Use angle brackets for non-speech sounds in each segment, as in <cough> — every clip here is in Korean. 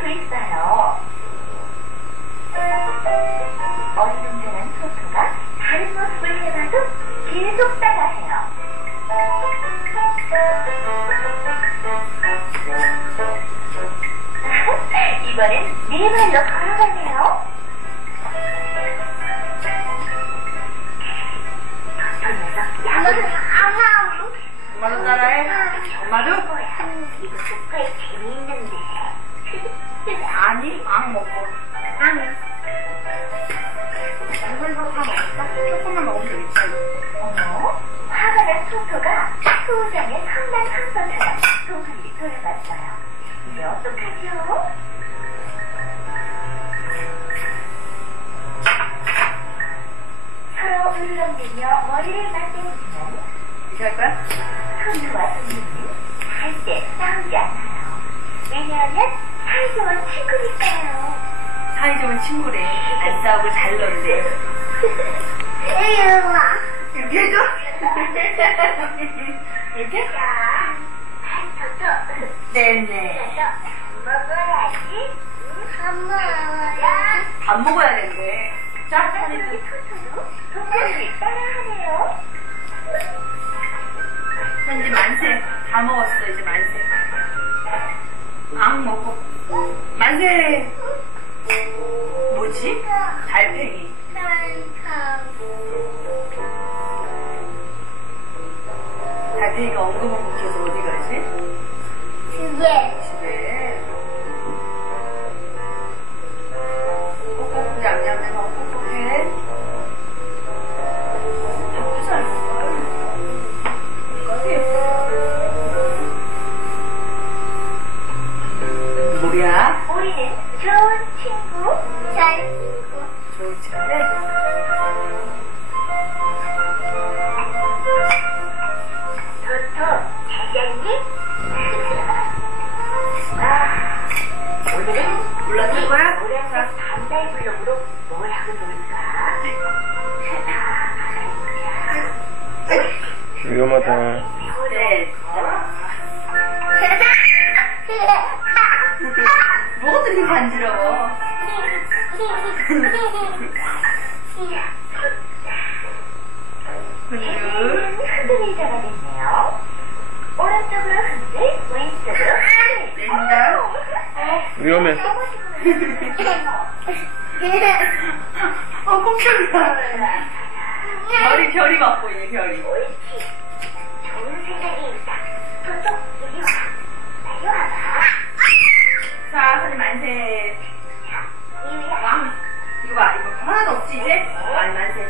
그을어요 어리둥절한 토토가 다른 모습을 해봐도 계속 따라해요. 이번엔 네 발로 걸어가네요. 야무로 뭘 따라해? 정말로? 이거 조카 재미있는데 아니, 안 먹어. 안 해. 한번 먹어 조금만 먹으면 되어요 어머? 화가 난 토토가 소장의 상당 한번 사가 동생이 돌갔어요 이제 어떡하죠? 서로 울렁대며 머리를 맞대는 이럴걸? 토토와 손님이 할때 싸우지 않아요 왜냐하면 사이좋은 친구니까요. 사이좋은 친구래. 안 싸우고 잘 놀래. 이리와. 이렇게 해줘? 이렇게? 야. <laughs> 네네. 야. 밥 먹어야지. 응, 밥 먹어야. 밥 먹어야 되는데. 자, 선생님. 따라하네요. 이제 만세. 다 먹었어, 이제 만세. 안 먹고. 안돼 네. 뭐지? 어. 달팽이, 달팽이. 어. 달팽이가 엉금엉금 켜서 어디 가지? 집에 집에 친구 잘 쓰고 조절해 도토 대장님 아, 오늘은 블록이 올해서 반달 블록으로 뭘 하고 놀까 위험마다 세상 세상 되게 간지러워. 위험해. <laughs> <laughs> <laughs> <laughs> <laughs> 어, 꼼짝 별이, 별이 맛보이네, 별이. 말 없지 이제? 말 만세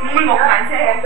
국물 먹고 만세 해